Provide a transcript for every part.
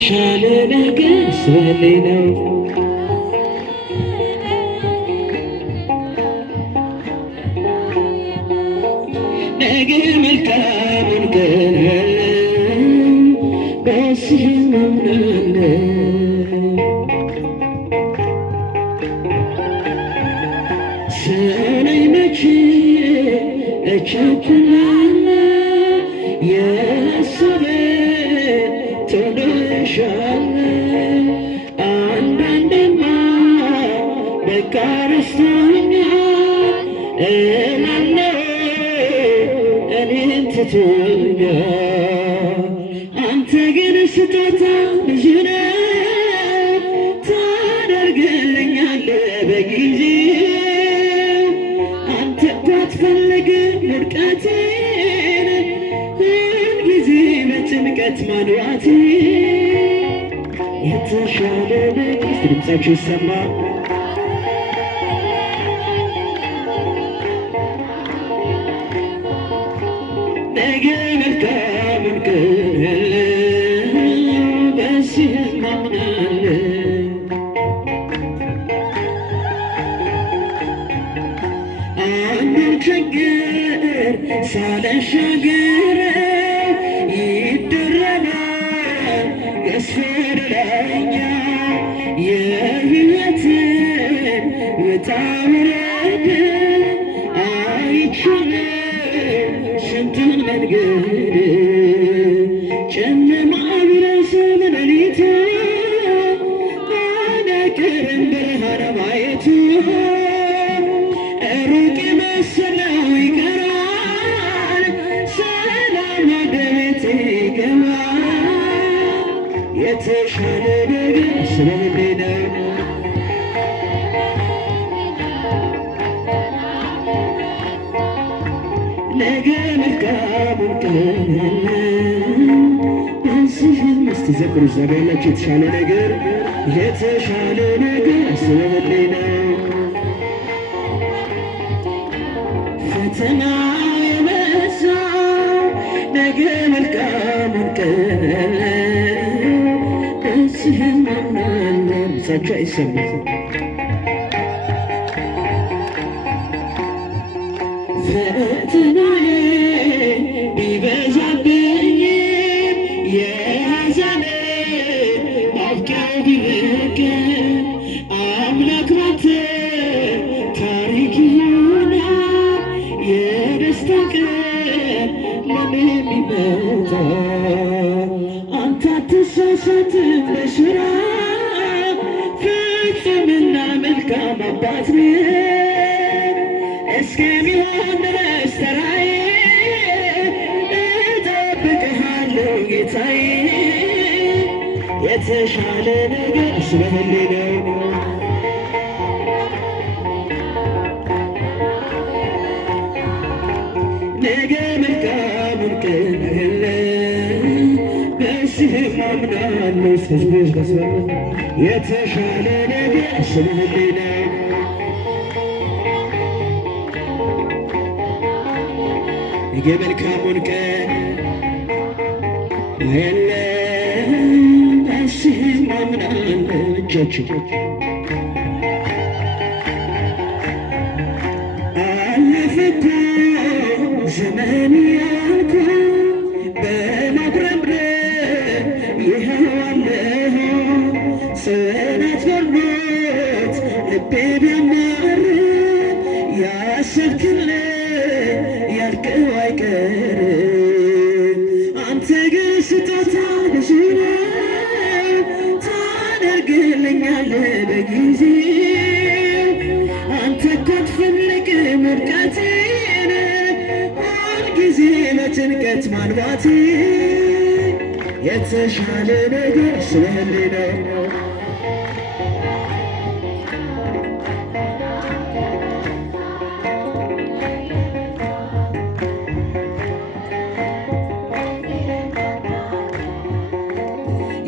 ሻለ ነገር ስለሌለኝ ነው ነገ መልካሙን ቀን በዚህ እናምናለን። ሰው መቼ እቸኩላለሁ ያሰበ ቶሎ ይሻላል። አንዳንዴማ በቃ ረስቶኛል እላለሁ እኔን ትቶኛል። አንተ ግን ስጦታ ብዙ ነው ታደርግልኛለህ በጊዜው። አንተ ባትፈልግ ውድቀቴን ሁልጊዜ በጭንቀት ማንዋቴ የተሻለ ነገር ድምፃችሁ ይሰማ ነገ መልካሙን ቀን በዚህ እናምናለን። አንዱን ችግር ሳልሻገረው ይደረባል ያስፈራኛል። የሕይወትን ውጣ ውረድ አይቻለሁ ስንቱን መንገድ ጨለማ ቢረዝም ሌሊቱ ባይቀርም ብርሃን ማየቱ ሩቅ የመሰለው ይቀራል ሰላም ወደ ቤቴ ይገባል። የተሻለ ነገር ስለሌለኝ ነው ነገ መልካሙን ቀን በዚህም እስቲ ዘምሩ እዛ ጋ ያላችሁ የተሻለ ነገር ስለሌለኝ ነው። ፈተና የበዛ ነገ መልካሙን ቀን በዚህም አምናለሁ ብቻችሁ አይሰማም ፈተናዬ ቢበዛብኝም የሐዘኔ ማብቂያው ቢርቅም አምላክ ባንተ ታሪክ ይሆናል። የደስታ ቀን ለኔ ቢመጣ አንተ አትሳሳትም ለሥራ ፍጹምና መልካም አባት እስከሚሆን ድረስ ተራዬ እጠብቅሃለሁ ጌታዬ። የተሻለ ነገር ስለሌለኝ ነው ነገ መልካሙን ቀን በዚህም አምናለሁ የተሻለ ነገር ስለሌለኝ ነው ነገ መልካሙን ቀን የለም በዚህም አምናለሁ። እጆች አለፈ እኮ ዘመን ያልኩ በማጉረምረም ይኸው አለሁ ጽናት በርዶት ልቤ ቢያማርር ያሰብክልኝ ያልከው አይቀርም። አንተ ግን ስጦታ ብዙ ነው ታደርግልኛለህ በጊዜው። አንተ እኮ አትፈልግም ውድቀቴን ሁልጊዜ በጭንቀት ማንባቴ የተሻለ ነገር ስለሌለኝ ነው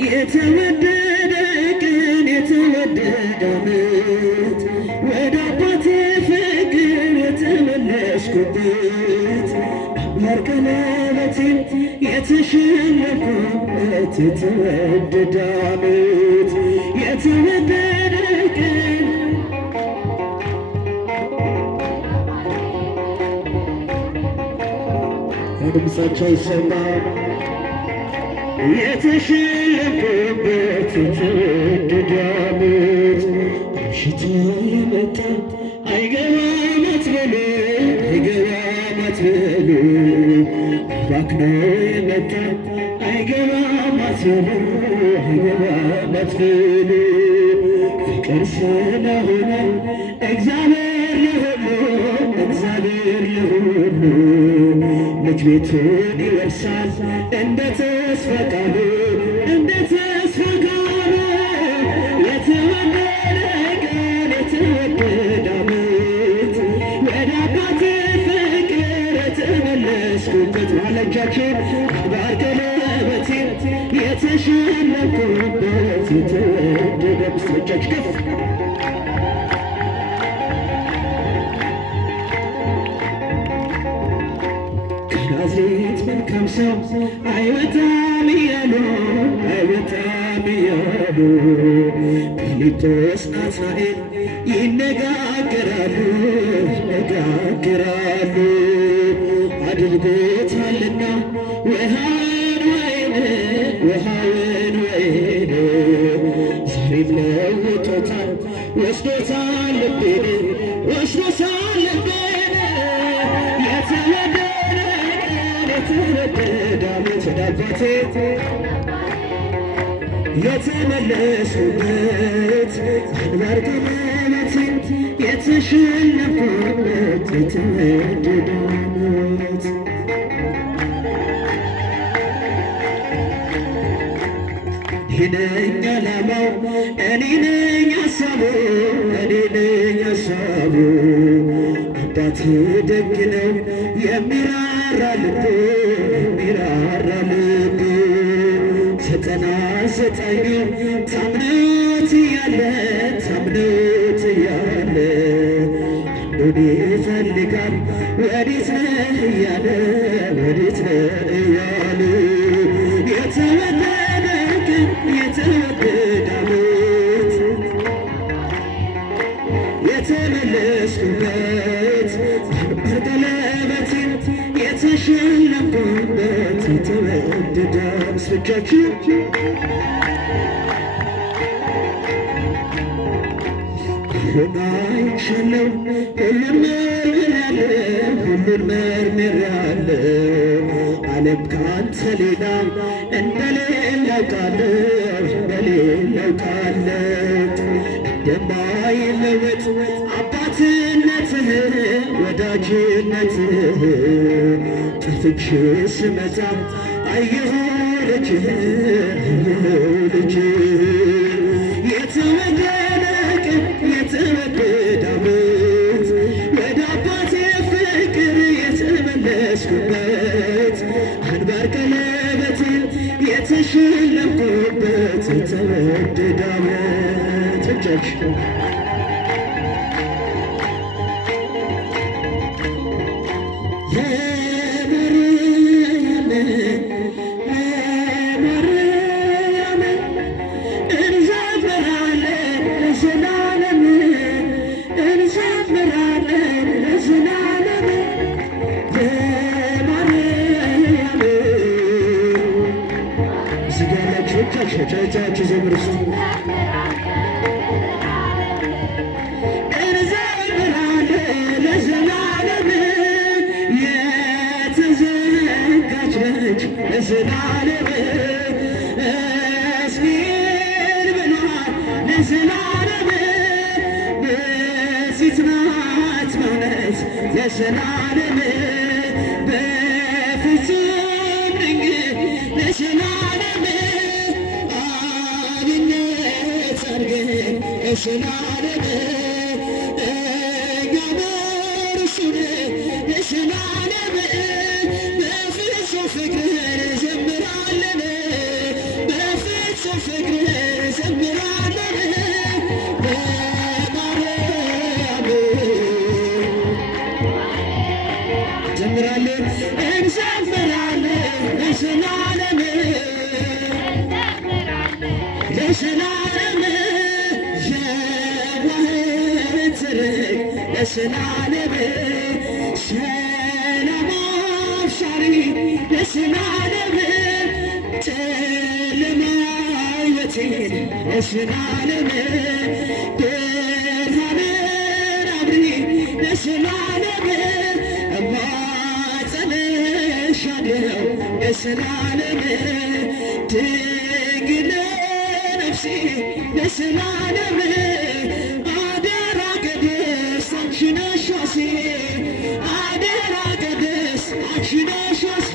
የተወደደ ቀን የተወደደ ዓመት ወደ አባቴ ፍቅር የተመለስኩበት መርቀለበቴን የተሸለምኩበት የተወደደ ዓመት የተወደደ ቀን ድምፃቸው ይሰማል። የተሸለምኩበት የተወደደ ዓመት ሽቶ የመጣ አይገባም አትበሉ አይገባም አትበሉ ባክኖ የመጣ አይገባም አትበሉ አይገባም አትበሉ ፍቅር ስለሆነ እግዚአብሔር ለሁሉ እግዚአብሔር ለሁሉ ልጅ ቤቱን ይወርሳል እንደ ተስፋ ቃሉ እንደ ተስፋ ቃሉ የተወደደ ቀን የተወደደ ዓመት ወደ አባቴ ፍቅር የተመለስኩበት ማለጃችን አክባር ቀለበቴን የተሸለምኩበት የተወደደ ምስሎቻች ከፍ ከናዝሬት መልካም ሰው አይወጣም እያሉ አይወጣም እያሉ ፊልጶስ ናትናኤል ይነጋገራሉ ይነጋገራሉ አድርጎታልና ውሃውን ወይን ውሃውን ወይን ዛሬም ለውጦታል ወስዶታል ልቤን ወስዶታል ልቤን የተወደደ የተወደደ ዓመት ወደ አባቴ የተመለስኩበት አንባር ቀለበቴን የተሸለምኩበት የተወደደ ዓመት እኔ ነኝ ዓላማው እኔ ነኝ ሐሳቡ እኔ ነኝ ሐሳቡ አባቴ ደግ ነው የሚራራ ልብ የሚራራ ልብ 99 ታምኖት እያለ ታምኖት እያለ አንዱን ይፈልጋል ወዴት ነህ እያለ ወዴት ነህ እያለ የተወደደ ቀን የተወደደ ዓመት የተመለስኩበት አንባር ቀለበቴን የተሸለምኩበት የተወደደ ምስሎቻችን ሁሉን አይቻለሁ ሁሉን መርምሬያለሁ ሁሉን መርምሬያለሁ ዓለም ከአንተ ሌላ እንደሌለ አውቃለሁ እንደሌለ አውቃለሁ እንደማይለወጥ አባትነትህ ወዳጅነትህ ጠፍቼ ስመጣ አየሁ ልጅህ የተወደደ ቀን የተወደደ ዓመት ወደ አባቴ ፍቅር የተመለስኩበት አንባር ቀለበቴን የተሸለምኩበት የተወደደ ዓመት እጃችሁ ቻቻችሁ ዘምር ውስጥ እንዘምራለን ለዘላለም የተዘጋች ነች ለዘላለም እስኪን ብሏል ለዘላለም በፊት ናት በእውነት ለዘላለም በፍጹም ድንግል ለዘላለም ለዘላለም እኛ በእርሱ ለዘላለም በፍጹም ፍቅር ዘምራለን በፍጹም ፍቅር ዘምራለን በማርያም ዘምራለን ለዘላለም የዋህን ትርክ ለዘላለም ሰላም አብሳሪ ለዘላለም ጨለማ ሕይወቴን ለዘላለም ብርሃንን አብሪ ለዘላለም እማጸንሻለሁ ለዘላለም ድንግል ነፍሴ ለዘላለም አደራ ቅድስት አንቺ ነሽ ዋሴ አደራ ቅድስት አንቺ ነሽ ዋሴ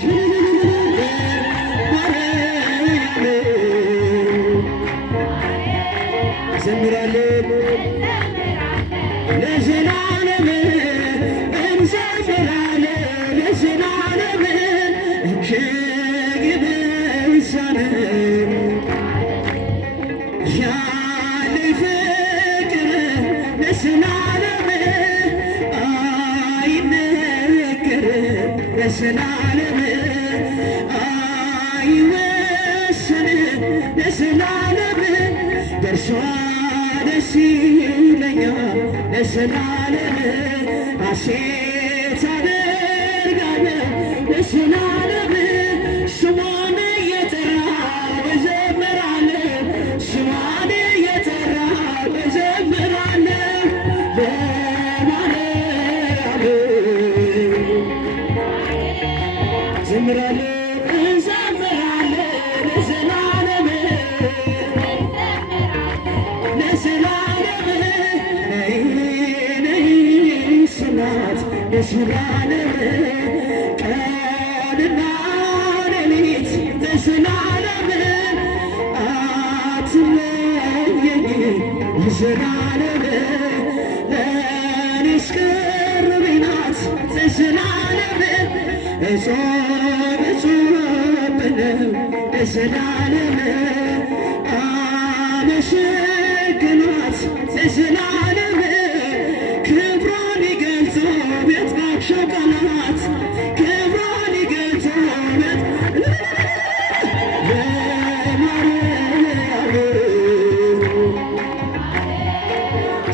ዘምራለን ለዘላለም እንዘምራለን ለዘላለም እጅግ የበዛን ያለኝ ፍቅር ለዘላለም አይነገርም ለዘላለም አይወሰንም ለዘላለም ደርሷ ደስ ይለኛል ለዘላለም ሐሴት አደርጋለሁ ለዘላለም ስሟን እየጠራሁ እዘምራለሁ ስሟን እየጠራሁ እዘምራለሁ ለማርያም እዘምራለሁ እዘምራለሁ ለዘላለም ለዘላለም ነይ ነይ ስላት ለዘላለም ቀንና ሌሊት ለዘላለም አትለየኝ ለዘላለም ለእኔስ ቅርቤ ናት ለዘላለም እጾም እጾማለሁ ለዘላለም አመሰግናት ለዘላለም ክብሯን ይገልጾ ቤት ናቸው ቃላት ክብሯን ይገልጾ ቤት ለማርያም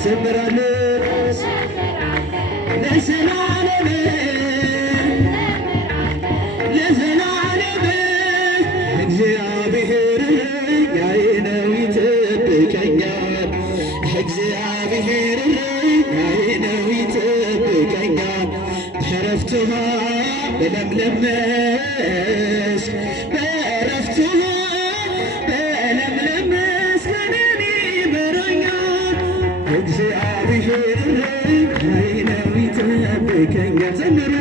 ዘምራለሁ ለዘላለም ለዘላለም እግዚአብሔር ያዬ ነው ይጠብቀኛል እግዚአብሔር ያዬ ነው ይጠብቀኛል በዕረፍት ውኃ በለምለም መስክ በዕረፍት ውኃ በለምለም መስክ እኔን ይመራኛል እግዚአብሔር ያዬ ነው ይጠብቀኛል ዘምሩ